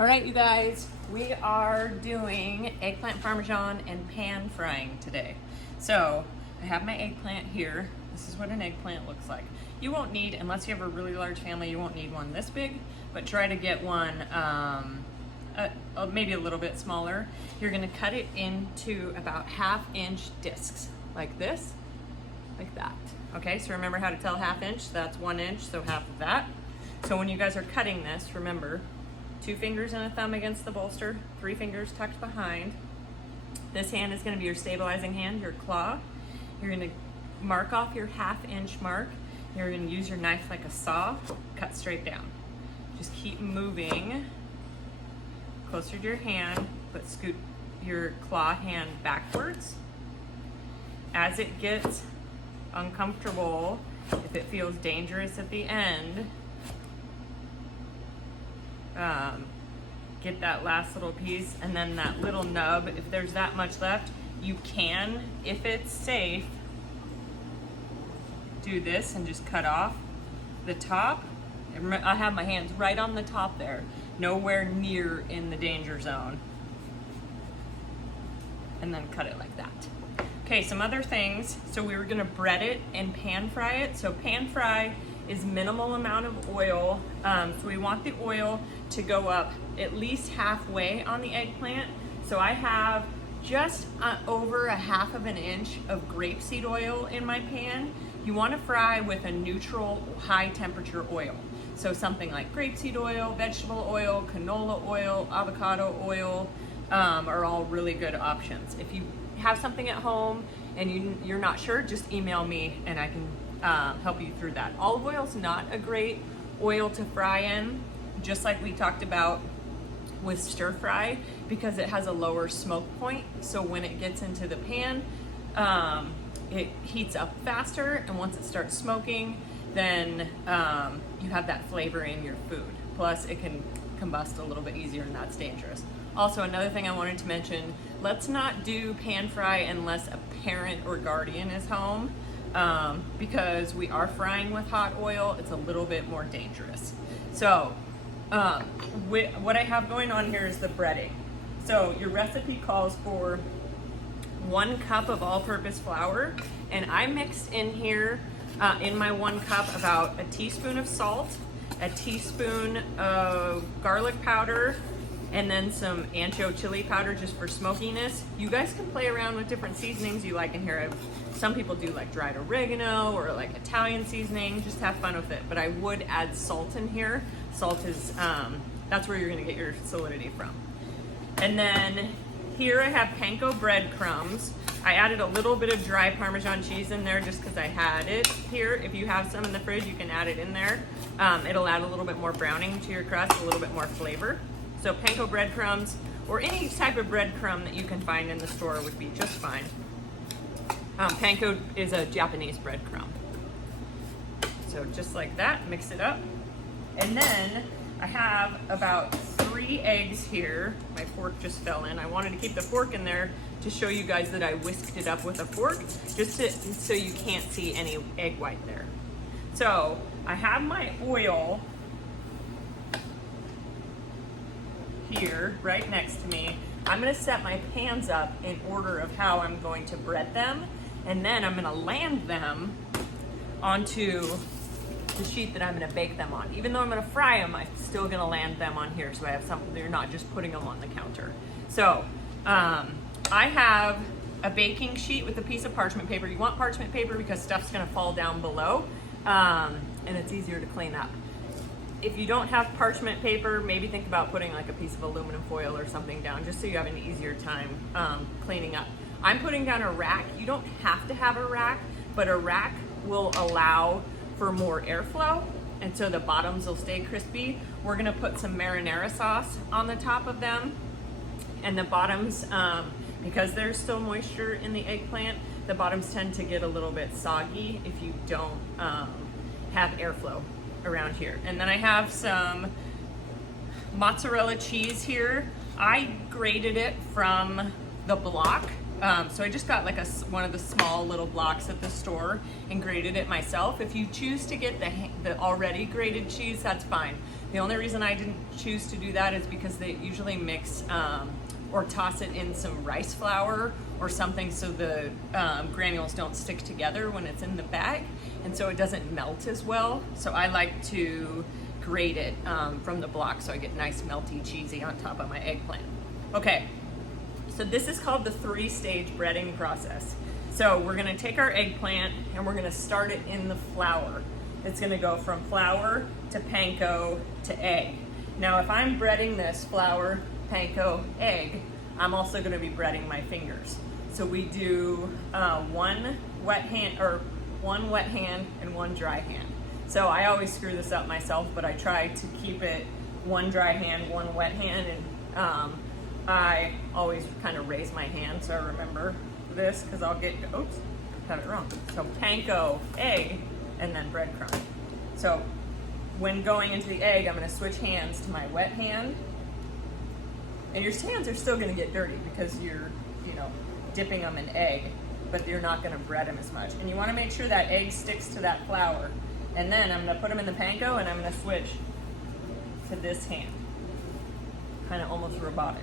All right, you guys, we are doing eggplant Parmesan and pan frying today. So I have my eggplant here. This is what an eggplant looks like. You won't need, unless you have a really large family, you won't need one this big, but try to get one maybe a little bit smaller. You're gonna cut it into about 1/2 inch discs, like this, like that. Okay, so remember how to tell 1/2 inch, that's 1 inch, so half of that. So when you guys are cutting this, remember, 2 fingers and a thumb against the bolster, 3 fingers tucked behind. This hand is gonna be your stabilizing hand, your claw. You're gonna mark off your 1/2 inch mark. You're gonna use your knife like a saw, cut straight down. Just keep moving closer to your hand, but scoot your claw hand backwards. As it gets uncomfortable, if it feels dangerous at the end, get that last little piece, and then that little nub, if there's that much left, you can, if it's safe, do this and just cut off the top. I have my hands right on the top there, nowhere near in the danger zone, and then cut it like that. Okay, some other things. So we were gonna bread it and pan fry it. So pan fry is minimal amount of oil. So we want the oil to go up at least halfway on the eggplant. So I have just over 1/2 inch of grapeseed oil in my pan. You want to fry with a neutral high temperature oil. So something like grapeseed oil, vegetable oil, canola oil, avocado oil are all really good options. If you have something at home and you're not sure, just email me and I can help you through that. Olive oil is not a great oil to fry in, just like we talked about with stir fry, because it has a lower smoke point. So when it gets into the pan, it heats up faster, and once it starts smoking, then you have that flavor in your food. Plus it can combust a little bit easier, and that's dangerous. Also, another thing I wanted to mention, let's not do pan fry unless a parent or guardian is home. Because we are frying with hot oil, it's a little bit more dangerous. So what I have going on here is the breading. So your recipe calls for 1 cup of all-purpose flour, and I mixed in here in my 1 cup about a teaspoon of salt, a teaspoon of garlic powder, and then some ancho chili powder just for smokiness. You guys can play around with different seasonings you like in here. Some people do like dried oregano or like Italian seasoning, just have fun with it. But I would add salt in here. Salt is, that's where you're gonna get your salinity from. And then here I have panko breadcrumbs. I added a little bit of dry Parmesan cheese in there just because I had it here. If you have some in the fridge, you can add it in there. It'll add a little bit more browning to your crust, a little bit more flavor. So panko breadcrumbs, or any type of breadcrumb that you can find in the store, would be just fine. Panko is a Japanese breadcrumb. So just like that, mix it up. And then I have about 3 eggs here. My fork just fell in. I wanted to keep the fork in there to show you guys that I whisked it up with a fork, just so you can't see any egg white there. So I have my oil here right next to me. I'm gonna set my pans up in order of how I'm going to bread them, and then I'm gonna land them onto the sheet that I'm gonna bake them on. Even though I'm gonna fry them, I'm still gonna land them on here so I have something, you're not just putting them on the counter. So I have a baking sheet with a piece of parchment paper. You want parchment paper because stuff's gonna fall down below, and it's easier to clean up. If you don't have parchment paper, maybe think about putting like a piece of aluminum foil or something down, just so you have an easier time cleaning up. I'm putting down a rack. You don't have to have a rack, but a rack will allow for more airflow, and so the bottoms will stay crispy. We're gonna put some marinara sauce on the top of them, and the bottoms, because there's still moisture in the eggplant, the bottoms tend to get a little bit soggy if you don't have airflow around here. And then I have some mozzarella cheese here. I grated it from the block. So I just got like one of the small little blocks at the store and grated it myself. If you choose to get the already grated cheese, that's fine. The only reason I didn't choose to do that is because they usually mix or toss it in some rice flour or something so the granules don't stick together when it's in the bag, and so it doesn't melt as well. So I like to grate it from the block so I get nice melty cheesy on top of my eggplant. Okay, so this is called the 3-stage breading process. So we're gonna take our eggplant and we're gonna start it in the flour. It's gonna go from flour to panko to egg. Now if I'm breading this flour, panko, egg, I'm also gonna be breading my fingers. So we do one wet hand and one dry hand. So I always screw this up myself, but I try to keep it one dry hand, one wet hand, and I always kind of raise my hand so I remember this, because I'll get, oops, I have it wrong. So panko, egg, and then breadcrumb. So when going into the egg, I'm gonna switch hands to my wet hand. And your hands are still gonna get dirty because you're, dipping them in egg, but you're not gonna bread them as much. And you wanna make sure that egg sticks to that flour. And then I'm gonna put them in the panko and I'm gonna switch to this hand. Kind of almost robotic.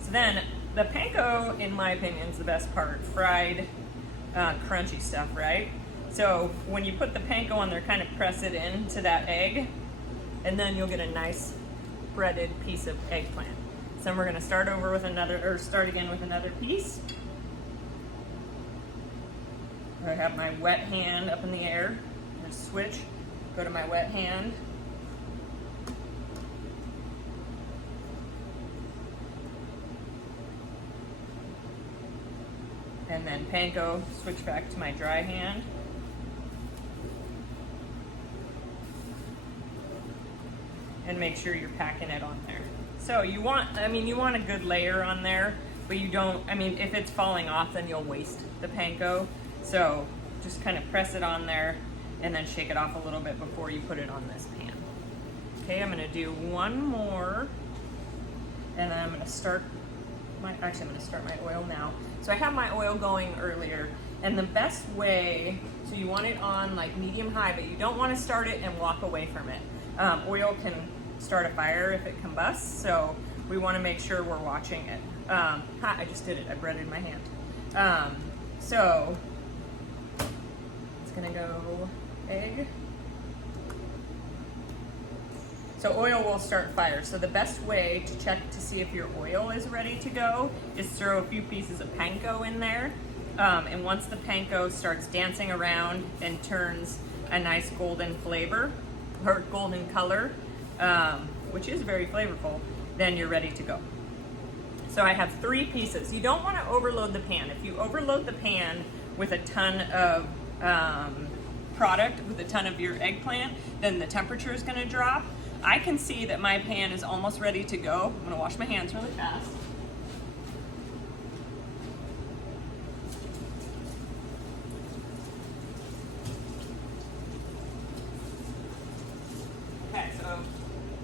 So then the panko, in my opinion, is the best part. Fried, crunchy stuff, right? So when you put the panko on there, kind of press it into that egg, and then you'll get a nice breaded piece of eggplant. So then we're gonna start again with another piece. I have my wet hand up in the air. I'm gonna switch, go to my wet hand. And then panko, switch back to my dry hand. And make sure you're packing it on there. So you want a good layer on there, but you don't, if it's falling off, then you'll waste the panko. So just kind of press it on there and then shake it off a little bit before you put it on this pan. Okay, I'm gonna do one more, and then I'm gonna start my oil now. So I have my oil going earlier, and the best way, so you want it on like medium high, but you don't want to start it and walk away from it. Oil can start a fire if it combusts, so we want to make sure we're watching it. I just did it, I breaded my hand. So it's gonna go egg. So oil will start fire. So the best way to check to see if your oil is ready to go is throw a few pieces of panko in there. And once the panko starts dancing around and turns a nice golden flavor, or golden color, which is very flavorful, then you're ready to go. So I have 3 pieces. You don't want to overload the pan. If you overload the pan with a ton of product, with a ton of your eggplant, then the temperature is going to drop. I can see that my pan is almost ready to go. I'm gonna wash my hands really fast. Okay, so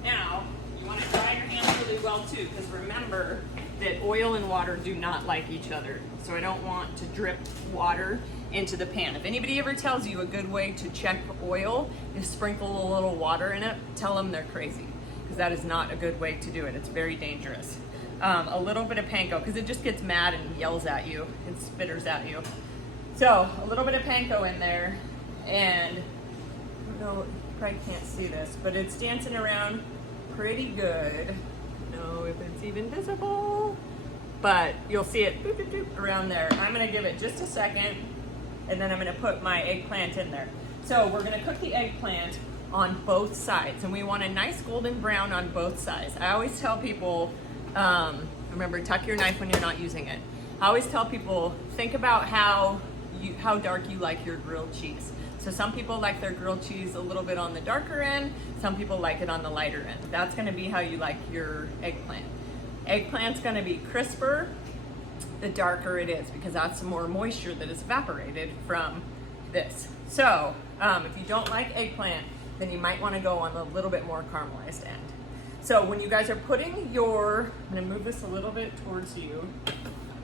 now you wanna dry your hands really well too, because remember that oil and water do not like each other. So I don't want to drip water into the pan. If anybody ever tells you a good way to check oil is sprinkle a little water in it, tell them they're crazy, because that is not a good way to do it. It's very dangerous. A little bit of panko, because it just gets mad and yells at you and spitters at you. So a little bit of panko in there, and I don't know, you probably can't see this, but it's dancing around pretty good. I don't know if it's even visible, but you'll see it boop, boop, boop, around there. I'm gonna give it just a second, and then I'm gonna put my eggplant in there. So we're gonna cook the eggplant on both sides, and we want a nice golden brown on both sides. I always tell people, remember, tuck your knife when you're not using it. I always tell people, think about how dark you like your grilled cheese. So some people like their grilled cheese a little bit on the darker end, some people like it on the lighter end. That's gonna be how you like your eggplant. Eggplant's gonna be crisper the darker it is, because that's more moisture that is evaporated from this. So if you don't like eggplant, then you might want to go on a little bit more caramelized end. So when you guys are putting your, I'm going to move this a little bit towards you.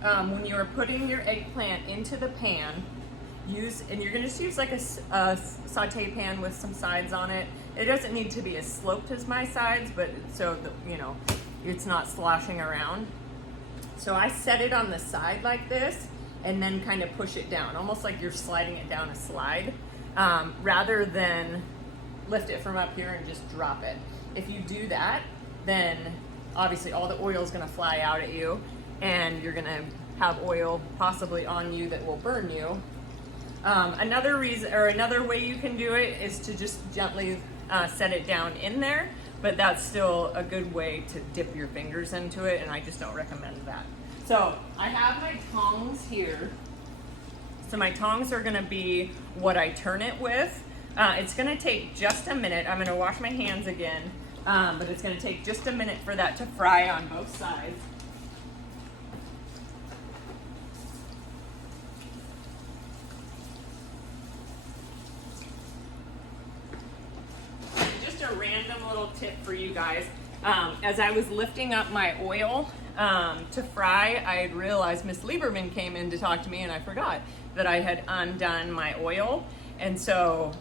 When you are putting your eggplant into the pan, and you're going to just use like a saute pan with some sides on it. It doesn't need to be as sloped as my sides, but so you know, it's not sloshing around. So I set it on the side like this and then kind of push it down, almost like you're sliding it down a slide, rather than lift it from up here and just drop it. If you do that, then obviously all the oil is gonna fly out at you and you're gonna have oil possibly on you that will burn you. Another reason, or another way you can do it is to just gently set it down in there, but that's still a good way to dip your fingers into it, and I just don't recommend that. So I have my tongs here. So my tongs are gonna be what I turn it with. It's gonna take just a minute. I'm gonna wash my hands again, but it's gonna take just a minute for that to fry on both sides. A random little tip for you guys. As I was lifting up my oil to fry, I had realized Miss Lieberman came in to talk to me and I forgot that I had undone my oil. And so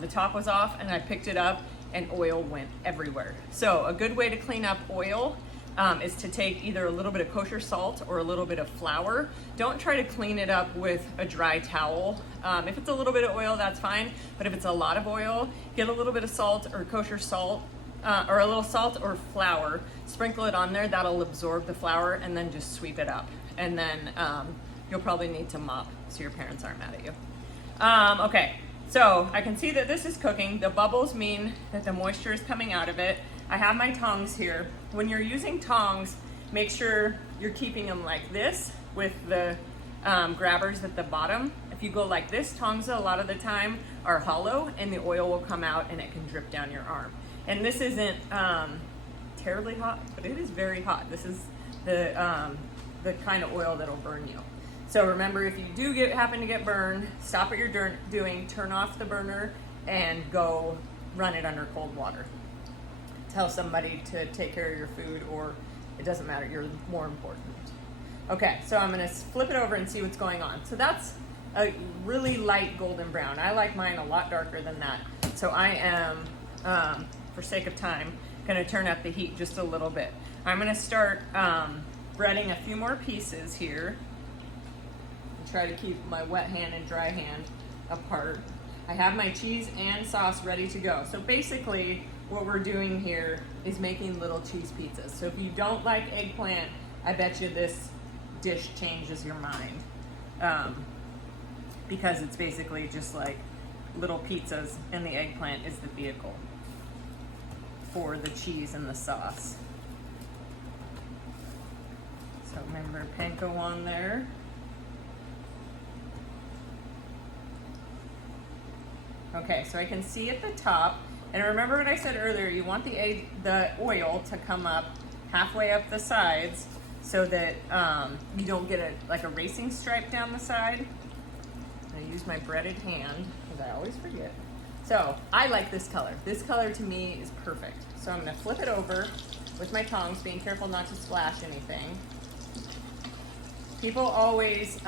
the top was off and I picked it up and oil went everywhere. So a good way to clean up oil is to take either a little bit of kosher salt or a little bit of flour. Don't try to clean it up with a dry towel. If it's a little bit of oil, that's fine. But if it's a lot of oil, get a little bit of salt or kosher salt, or a little salt or flour. Sprinkle it on there. That'll absorb the flour, and then just sweep it up. And then you'll probably need to mop so your parents aren't mad at you. Okay, so I can see that this is cooking. The bubbles mean that the moisture is coming out of it. I have my tongs here. When you're using tongs, make sure you're keeping them like this with the grabbers at the bottom. If you go like this, tongs a lot of the time are hollow and the oil will come out and it can drip down your arm. And this isn't terribly hot, but it is very hot. This is the kind of oil that'll burn you. So remember, if you do happen to get burned, stop what you're doing, turn off the burner and go run it under cold water. Tell somebody to take care of your food, or it doesn't matter, you're more important. Okay, so I'm gonna flip it over and see what's going on. So that's a really light golden brown. I like mine a lot darker than that. So I am, for sake of time, gonna turn up the heat just a little bit. I'm gonna start breading a few more pieces here. And try to keep my wet hand and dry hand apart. I have my cheese and sauce ready to go. So basically, what we're doing here is making little cheese pizzas. So if you don't like eggplant, I bet you this dish changes your mind. Because it's basically just like little pizzas and the eggplant is the vehicle for the cheese and the sauce. So remember, panko on there. Okay, so I can see at the top. And remember what I said earlier, you want the oil to come up halfway up the sides so that you don't get like a racing stripe down the side. I use my breaded hand, because I always forget. So I like this color. This color to me is perfect. So I'm gonna flip it over with my tongs, being careful not to splash anything. People always,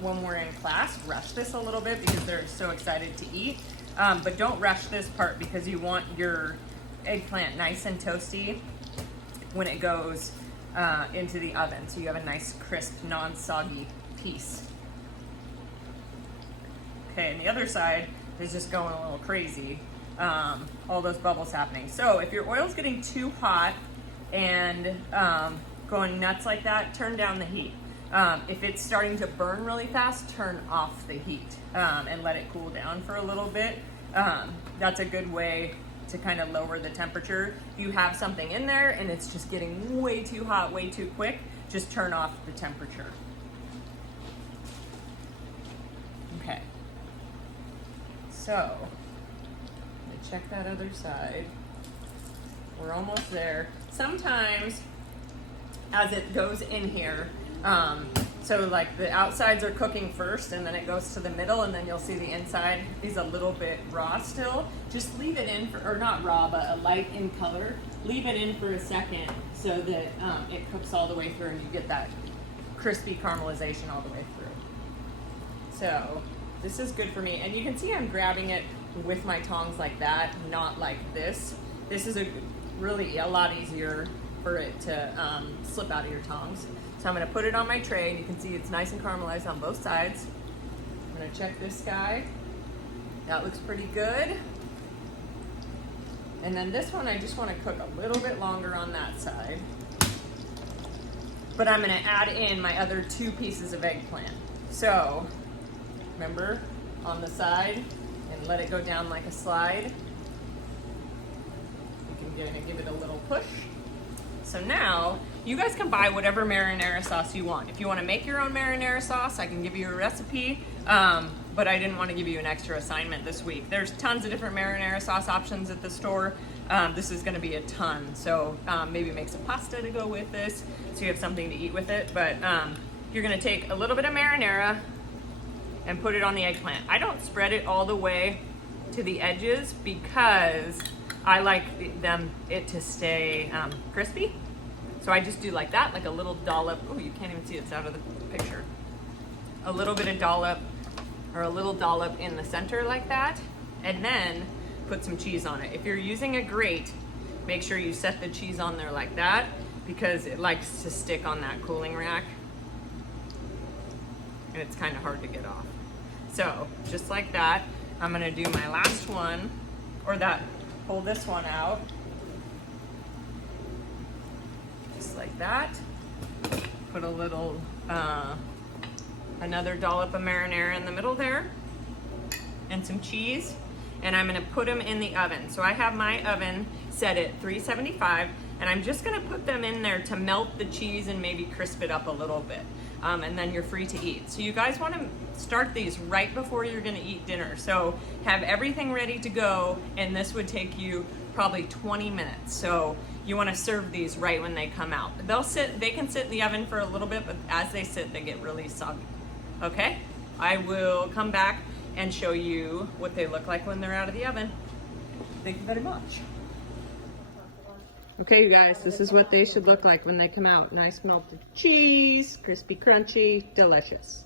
when we're in class, rush this a little bit because they're so excited to eat. But don't rush this part because you want your eggplant nice and toasty when it goes into the oven. So you have a nice, crisp, non-soggy piece. Okay, and the other side is just going a little crazy. All those bubbles happening. So if your oil's getting too hot and going nuts like that, turn down the heat. If it's starting to burn really fast, turn off the heat and let it cool down for a little bit. That's a good way to kind of lower the temperature. If you have something in there and it's just getting way too hot, way too quick, just turn off the temperature. Okay. So, I'm gonna check that other side. We're almost there. Sometimes, as it goes in here, so like the outsides are cooking first and then it goes to the middle and then you'll see the inside is a little bit raw still. Just leave it in, or not raw, but a light in color. Leave it in for a second so that it cooks all the way through and you get that crispy caramelization all the way through. So this is good for me. And you can see I'm grabbing it with my tongs like that, not like this. This is really a lot easier for it to slip out of your tongs. So I'm gonna put it on my tray, and you can see it's nice and caramelized on both sides. I'm gonna check this guy. That looks pretty good. And then this one, I just wanna cook a little bit longer on that side. But I'm gonna add in my other 2 pieces of eggplant. So, remember, on the side, and let it go down like a slide. You can give it a little push. So now, you guys can buy whatever marinara sauce you want. If you wanna make your own marinara sauce, I can give you a recipe, but I didn't wanna give you an extra assignment this week. There's tons of different marinara sauce options at the store. This is gonna be a ton. So maybe make some pasta to go with this, so you have something to eat with it. But you're gonna take a little bit of marinara and put it on the eggplant. I don't spread it all the way to the edges because I like it to stay crispy. So I just do like that, like a little dollop. Oh, you can't even see it's out of the picture. A little bit of dollop, or a little dollop in the center like that, and then put some cheese on it. If you're using a grate, make sure you set the cheese on there like that, because it likes to stick on that cooling rack, and it's kind of hard to get off. So just like that, I'm gonna do my last one, or pull this one out. Just like that. Put a little, another dollop of marinara in the middle there, and some cheese. And I'm gonna put them in the oven. So I have my oven set at 375, and I'm just gonna put them in there to melt the cheese and maybe crisp it up a little bit. And then you're free to eat. So you guys wanna start these right before you're gonna eat dinner. So have everything ready to go, and this would take you probably 20 minutes. So you wanna serve these right when they come out. They can sit in the oven for a little bit, but as they sit, they get really soggy. Okay? I will come back and show you what they look like when they're out of the oven. Thank you very much. Okay, you guys, this is what they should look like when they come out. Nice melted cheese, crispy, crunchy, delicious.